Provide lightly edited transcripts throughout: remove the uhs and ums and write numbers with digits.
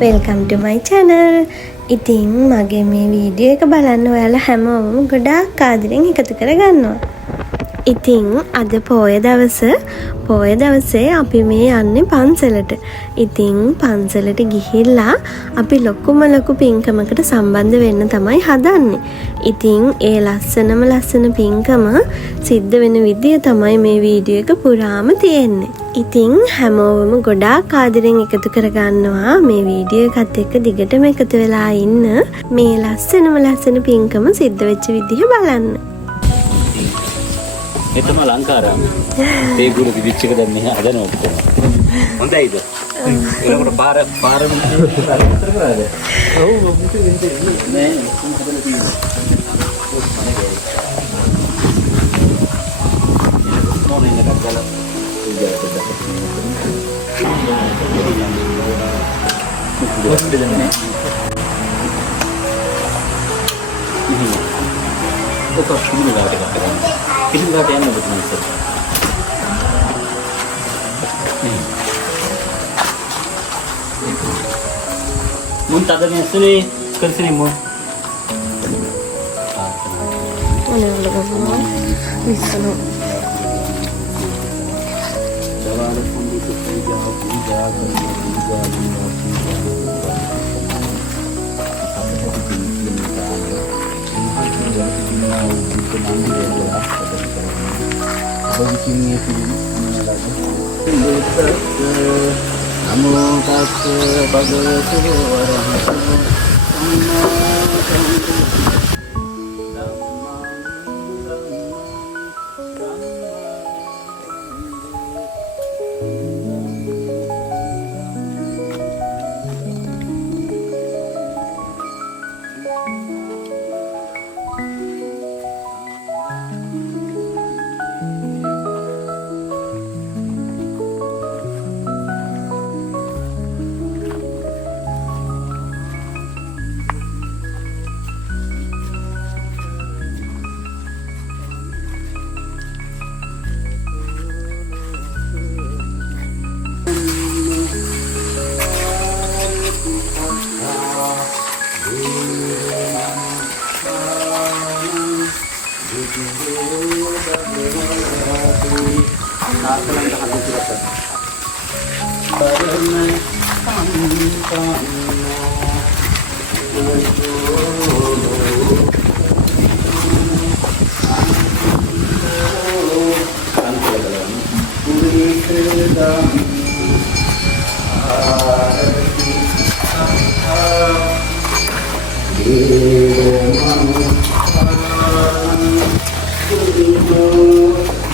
Welcome to my channel. ඉතින් මගේ මේ වීඩියෝ එක බලන්න ඔයාලා හැමෝම ගොඩාක් ආදරෙන් එකතු කරගන්නවා. ඉතින් අද පොය දවසේ අපි මේ යන්නේ පන්සලට. ඉතින් පන්සලට ගිහිල්ලා අපි ලොකු පින්කමකට සම්බන්ධ වෙන්න තමයි හදන්නේ. ඉතින් ඒ ලස්සන පින්කම සිද්ධ වෙන විදිය තමයි මේ වීඩියෝ එක පුරාම තියෙන්නේ. ඉතින් හැමෝම ගොඩාක් ආදරෙන් එකතු කරගන්නවා මේ වීඩියෝ එකත් එක්ක දිගටම එකතු වෙලා ඉන්න මේ ලස්සන පින්කම සිද්ධ වෙච්ච විදිහ බලන්න. එතම ලංකාරාම ඒ ගුරු විදිච්ච එක දැන් මෙහා හදනවා කොහොමද හොඳයිද ඒකට පාර විතර කරාද ඔව් ඔබට වෙන්නේ නෑ කොහොමද හදලා තියෙන්නේ මොනේ නේද ගාලා किसी का टाइम नहीं बचना सर मुन तादा ने सुने कर सुने मुन Ano lagay Misalnya जवान फुंडी को पूजा नमो तस् भगवतो अरहतो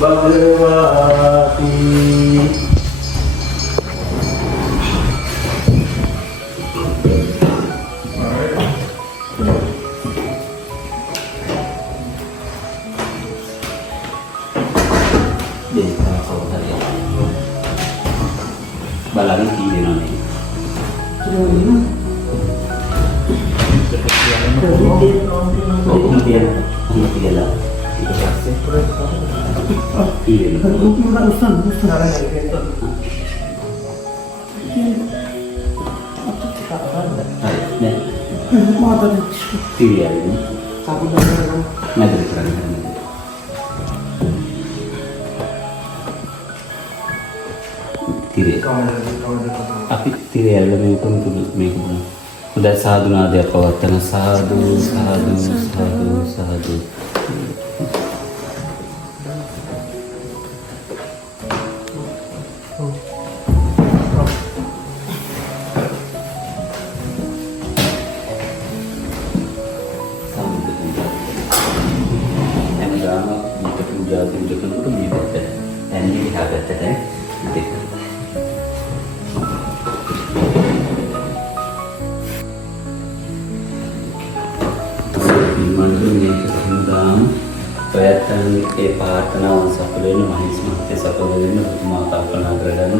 Bhagwati balari kiri nani kemudian lah tapi tiri ada memang tulis memang udah sadu nada kawatan sadu प्रयत्न के प्रार्थना सफल महेश महते सफल बुद्धिमा कल्पना करगन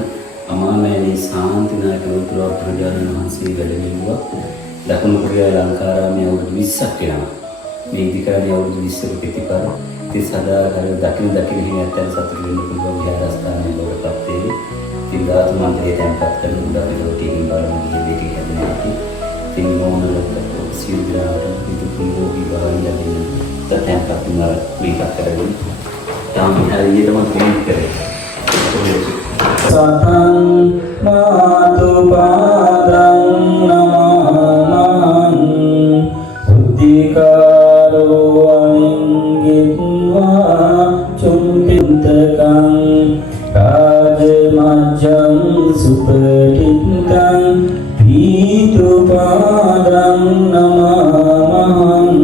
अमामयनी शांति नायक प्रजान महसी गलवा दखन कुड़िया लंकारामे अवुरुदु 20ක් වෙනවා මේ ඉදිකාරයේ අවුරුදු 20ක ප්‍රතිපල ඉතින් සදා දකින හිමියන් අතර සතුට වෙන්න පුළුවන් විහාරස්ථානයේ බවටපත් වේ. ඉතින් ධාතු මන්ත්‍රය තැන්පත් කරන උදවිලෝ ටිකින් බලමු දෙවිටි හැදෙනවා අපි ඉතින් මොනලට සියුම්ලාට විදුපුලෝගී බලන් යදින්න තැන්පත් වුණා මේක කරගෙන තාම හරියටම ක්ලීන් කරේ සතං මාතු පාදං නමං උද්ධිකාරෝ අනිංගිත්වා චුම්පිතකං රාජමජ්ජං සුපටිත්තං පීතු පාදං නමං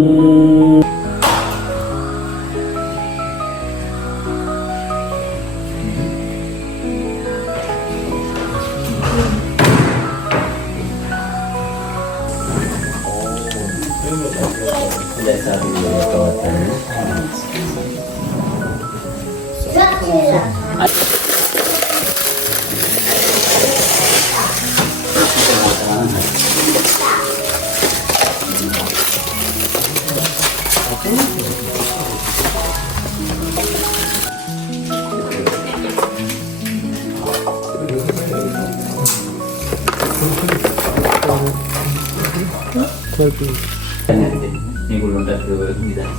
මේගොල්ලන්ට ඒක නිදහස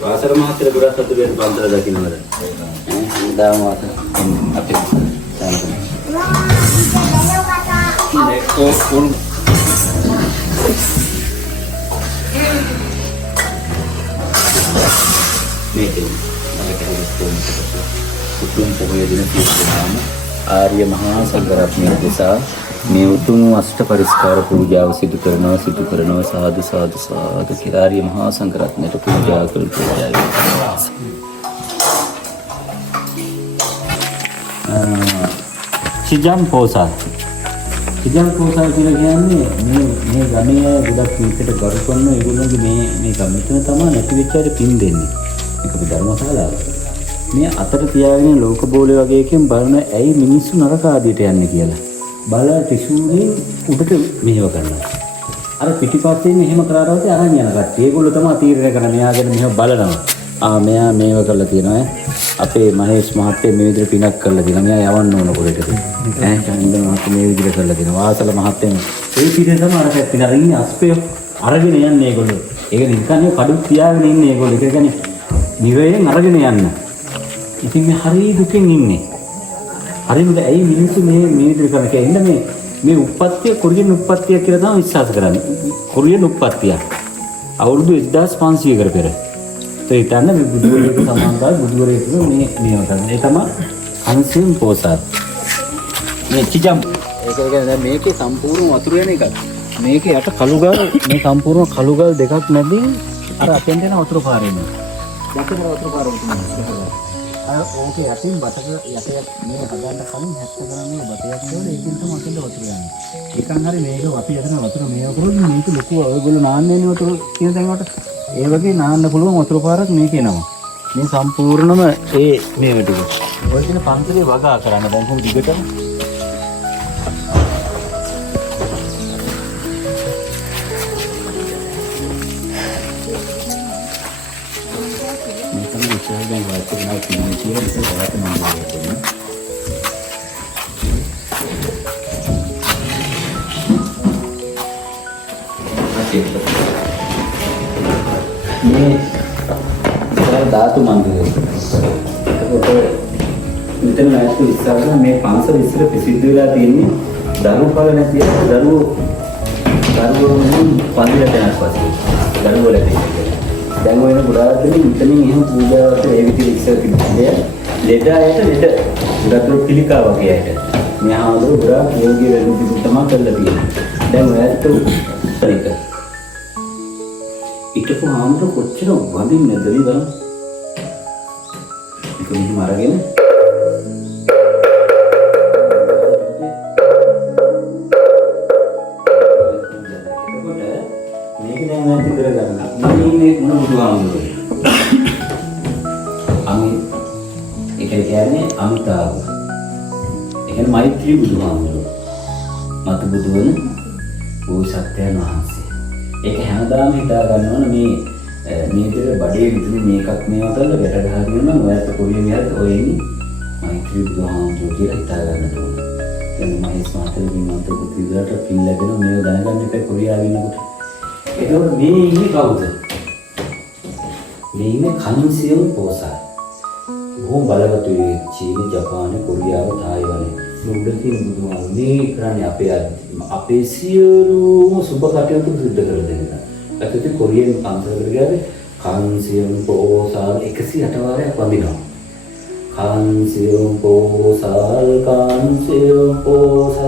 වාසර මාත්‍ර ගොඩක් අතු වෙන පන්තර දකින්නවද? හඳා මාත අපි ආර්ය මහා සංඝරත්නය දෙසා මේ උතුම් අෂ්ට පරිස්කාර පූජාව සිදු කරනවා සාදු සාදු සාදු කියලා ආර්ය මහා සංඝරත්නයට පූජා කරනවා. සිජම් පෝසත් කියලා කියන්නේ මේ ගමේ ගොඩක් මේකට ගරු කරන ඒගොල්ලෝගේ මේ ගමෙතන තමයි නැති වෙච්ච අය පින් දෙන්නේ. මේක අපි ධර්මශාලාව. මේ අතට තියාගෙන ලෝක බෝලේ වගේ එකෙන් බලන ඇයි මිනිස්සු නරක ආදියට යන්නේ කියලා. බල ටිෂුනේ උඩට මෙහෙව කරනවා. අර පිටිපස්සේ මෙහෙම කරාරවත අරන් යන කට්ටිය. ඒගොල්ලෝ තමයි තීරණය කරන මෙයාගෙන මෙහෙම බලනවා. මෙයා මේව කරලා තියෙනවා. අපේ මහේෂ් මහත්තයා මේ විදිහට පිනක් කරලා තියෙනවා. මෙයා යවන්න ඕන කොහෙටද? චන්ද මහත්තයා මේ විදිහට කරලා තියෙනවා. වාසල මහත්තයා ඒ පිටේ තමයි අර පැත්තේ අර ඉන්නේ අස්පේ අරගෙන යන්නේ ඒගොල්ලෝ. ඒක නිකන් කඩු තියාගෙන ඉන්නේ ඒගොල්ලෝ. ඒක කියන්නේ නිරයෙන් අරගෙන යන්න. ඉතින් මේ හරි දුකෙන් ඉන්නේ. හරිද? ඇයි මිනිස්සු මේ විදිහට කරන්නේ කියන්නේ මේ උප්පත්තිය කොරියන් උප්පත්තිය කියලා තමයි විශ්වාස කරන්නේ. කොරියන් උප්පත්තිය. අවුරුදු 1500 කට පෙර. ඒ හිතන්න බුදුවරයෙක් සමාන්තරයි බුදුවරයෙක් මේ කරන්නේ. ඒ තමයි අන්සිම් පෝසත්. මේ චිජම් ඒක කියන්නේ මේකේ සම්පූර්ණ වතුර වෙන එකක්. මේකේ යට කළුගල් මේ සම්පූර්ණ කළුගල් දෙකක් නැදී අර අපෙන් දෙන වතුර පාරෙන්නේ. යකේ වතුර පාරවතුන. ඕකේ යටින් බතක යටයක් මේ හදන්න කලින් 70 ග්‍රෑම් බතයක් වල ඒකෙන් තමයි අතෙන්ද වතුර යන්නේ. ඒකන් හරි මේක අපි යදන වතුර මේ වතුර මේක ලොකු ඔයගොල්ලෝ නාන්නේ වතුර කියන තැන් වලට ඒ වගේ නාන්න පුළුවන් වතුර පාරක් මේකේ නම. මේ සම්පූර්ණම මේ ටික. ඔය කියන පන්සලේ වගා කරන්න දැන් කොහොමද දිගටම? දැන් වාස්තු වෙනවා කියන්නේ කියලා ඒක වාස්තු නම්බරයක් තියෙනවා. මේ ධාතු මන්දිරය. ඒකට මෙතන නැතු ඉස්සරහ මේ පන්සල ඉස්සර ප්‍රසිද්ධ වෙලා තියෙන්නේ ධර්මඵල නැති අය දරුවෝ පන්දිරට යනස් පස්සේ දරුවෝ ලැබෙන්නේ. දැන් ඔයන ගොඩාක් දෙනෙක් මෙතනින් එහෙම පූජාවට ඒ විදිහට ඉස්සර තිබුණේ ලෙඩ අයට ගොඩක් පිළිකා වගේ අයට මේ ආවද ගොඩාක් යෝගී වෙන විදිහ තමයි කරලා තියෙන්නේ. දැන් ඔයත් ඒක ඊටපු ආම්ර කොච්චර වදින්නේද බලන්න. ඒක මෙහෙම අරගෙන මේක දැන් නැති කරගන්න. මේ මොන බුදුහාමුදුරුවෝ. ඒ කියන්නේ අමිතාව. ඒ කියන්නේ මෛත්‍රී බුදුහාමුදුරුවෝ. මතු බුදුවන බෝසත්යන් වහන්සේ. ඒක හැමදාම හිතා ගන්න ඕන මේ විතර බඩේ විතර මේකක් මේවා කරලා ගැට ගහගෙන නම් ඔයත් කොරිය මෙහත් ඔය ඉන්නේ මෛත්‍රී බුදුහාමුදුරුවෝ කියලා හිතා ගන්න ඕන. දැන් මහේස් මහත්තයාගේ මන්ත පුතිලට පින් ලැබෙන මේව දැනගන්න එපා කොරියාවේ ඉන්නකොට. ඒකෝර මේ ඉන්නේ කවුද? මේ ඉන්නේ කන්සියම් පෝසා. බොහොම බලවත් වෙයි චීන, ජපාන, කොරියාව, තායිවාන උඩ තියෙන බුදුහාමුදුරුවෝ මේ කරන්නේ අපේ සියලුම සුබ කටයුතු සිද්ධ කර දෙන්න. ඇත්තට කොරියන් අන්තරවල ගියාද කන්සියම් පෝසාල් 108 වාරයක් වඳිනවා. කන්සියම් පෝසාල්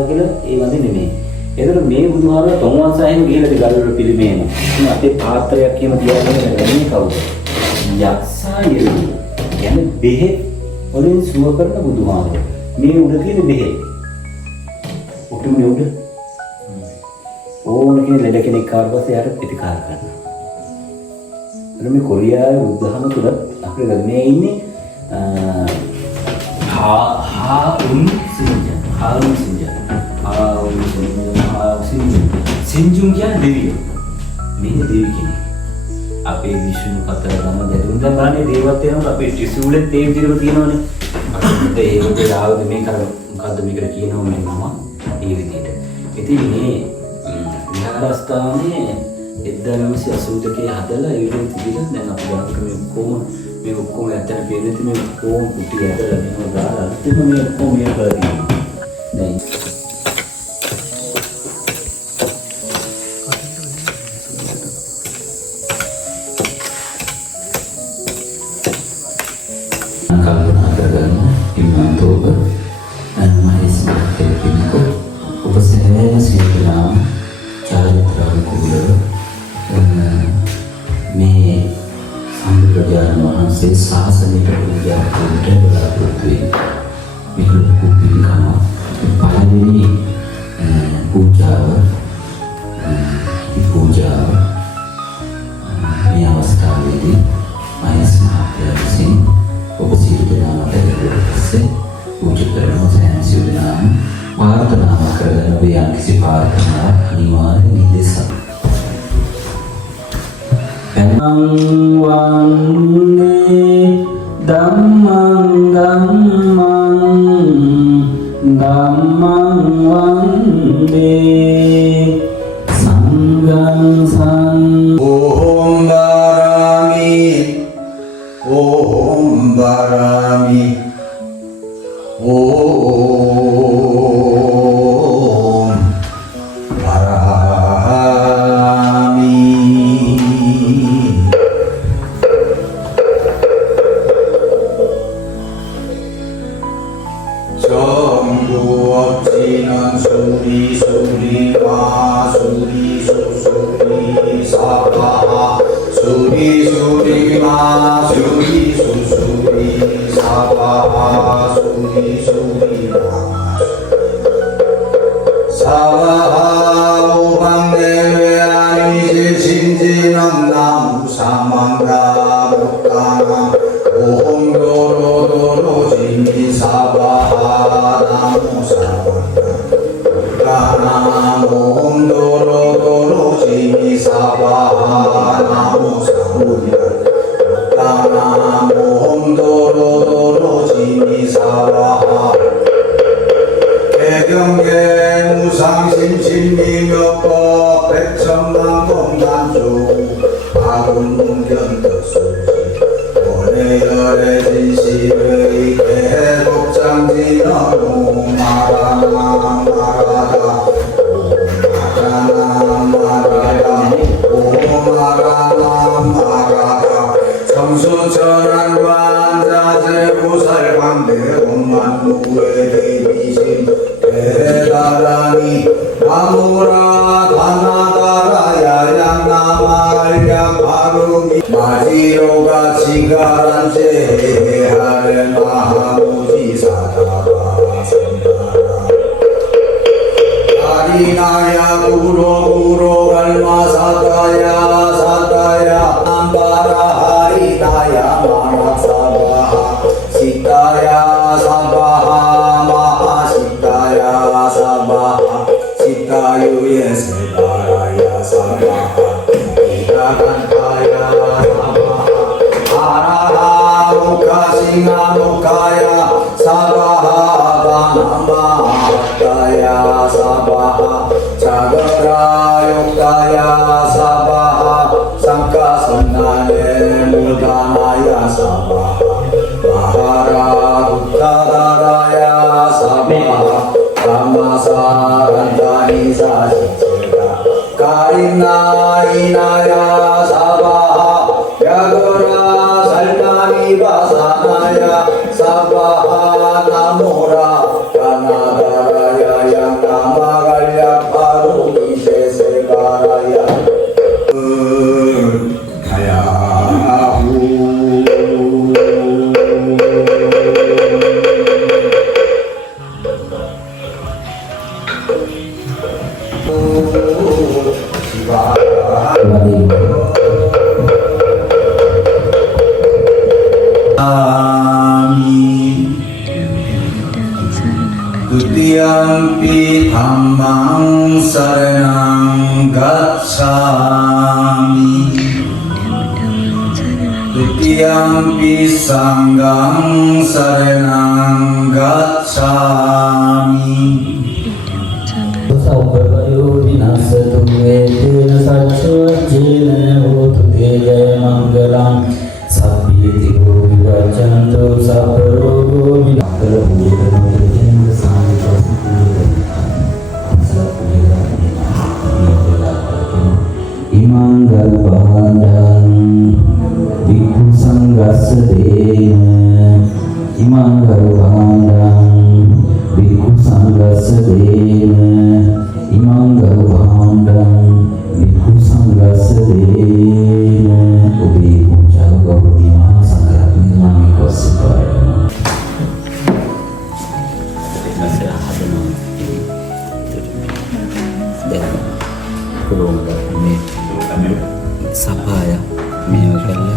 කියලා ඒ වඳින්නේ නෙමෙයි. ඒතර මේ බුදුහාමුදුරුවෝ තොන්වංශයෙන් ගිහලා ගල්වල පිළිමේන. ඉතින් අපේ පාත්‍රයක් කියම තියාගෙන ගන්නේ කවුද? යක්ෂායෝ. කියන්නේ බෙහෙත් වලින් සුව කරන බුදුහාමුදුරුවෝ. මේ උඩ තියෙන බෙහෙත්. ඔක්කොම උඩ. ඕන කෙනෙක් ලෙඩ කෙනෙක් කාට පස්සේ යාට ප්‍රතිකාර කරනවා. අර මේ කොරියාවේ බුදුහාමුදුරුවෝ අපේ ගමේ ඉන්නේ සින්ජුන් කියන්නේ දෙවියෝ. මේ දෙවි කෙනෙක්. අපේ විෂ්ණු කතරගම දෙතුන් දැන් බලන්නේ දේවත් වෙනකොට අපේ ත්‍රිශූලෙත් ඒ විදිහට තියෙනවනේ. අපිට ඒකේ ආවද මේක මොකද්ද මේකට කියනවා මේ මම ඒ විදිහට. ඉතින් මේ විහාරස්ථානයේ 1982 හදලා ඒ විදිහට තිබිලා දැන් අපි බලන්න මේ ඔක්කොම ඇත්තට පේන්නේ මේ ඔක්කොම කුටි ඇදලා මේවා දාලා අන්තිම මේ ඔක්කොම මේ කරලා තියෙනවා. දැන් කල්පනා කරගන්න ඉන්නතෝක මහේස් මහත්තයා ඔබ සෑම සියලුම චාරිත්‍රාක් කුලව මේ සම්බුදුරජාණන් වහන්සේ ශාසනික පූජාවට බලාපොරොත්තු වෙයි. මේක ලොකු පිළිකමක්. පළවෙනි පූජාව මේ අවස්ථාවේදී මහේස් මහත්තයා විසින් ඔබ සියලු දෙනාට පස්සේ පූජා කරන සෑම සියලු දෙනාම ප්‍රාර්ථනා කරගෙන ඔබ යම්කිසි ප්‍රාර්ථනාවක් අනිවාර්යෙන් නිදෙසක්. වන්දේ ධම්මං වන්දේ සංඝං Om Barami Harinaya Guru Guru Kalma Sataya Sataya Ambara Harinaya Manak Sabaha Sitaya Sabaha Maha Sitaya Sabaha Sitayu Yesedaraya Sabaha Itakantaya Sabaha Araha Mukha Singa Mukhaya Sabaha Ganamaya Sabaha Sagara Yuktaya Sabaha Sangka Sannane Mudanaya Sabaha Mahara Buddhadaraya Sabaha Ramasarandani Sasita Karina Inaya Sabaha Yagara Salmani Vasanaya Sabaha Namura Kanadaraya Yang Namagalya Paruki Sesegaraya Hayahu Dutiyampi dhammang saranang gacchami Dutiyampi sanghang saranang gacchami Sabbayo vinasatu vedena sacchajena hotu tejaya mangalam Sabbitigo vivachanto sabbarogo vinasatu Imanggal bandang Bhikkhu sanggasadena Imanggal bandang Bhikkhu sanggasadena Imanggal bandang Bhikkhu sanggasadena Ubi punca gaudi maha sanggaratmi mami kosipaya Sapaya මේව කරලා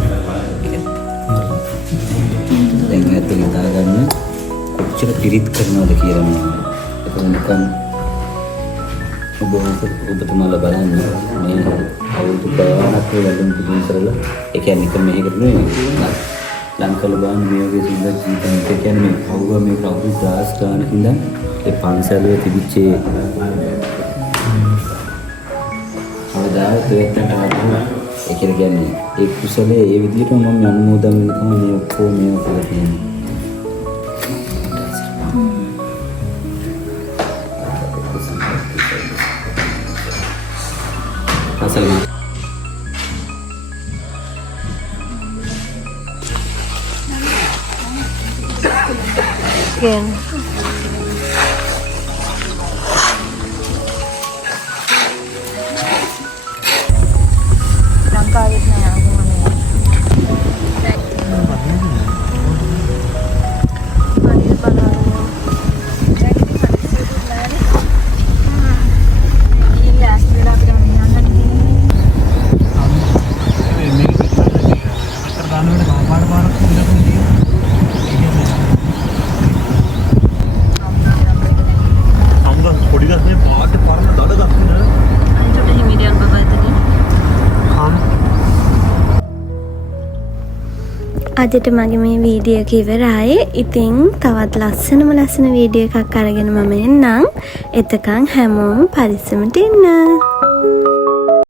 දැන් ඇත්ත හිතා ගන්න කොච්චර පිරිත් කරනවද කියලා මම ඒක නිකන් ඔබතුමාලා බලන්න මේ අවුරුදු ගානක් වැඩම පිළිම කරලා ඒ කියන්නේ නිකන් මේකට නෙවෙයි ලංකාවේ බලන්න මේ වගේ සුන්දර ජීවිතයක් ඒ කියන්නේ මේ අවුරුදු මේ අවුරුදු 10 ගානක් ඉඳන් ඒ පන්සලේ තිබිච්ච අවදාත් වෙන්නට වඩා ඒ කියන්නේ ඒ කුසලයේ ඒ විදිහට මම අනුමෝදන් වෙන තමයි මේ ඔක්කොම මේව කරලා තියෙන්නේ. අසල Again. Langkahit na ako අදට මගේ මේ වීඩියෝ එක ඉවරයි. ඉතින් තවත් ලස්සන වීඩියෝ එකක් අරගෙන මම එන්නම්. එතකන් හැමෝම පරිස්සමට ඉන්න.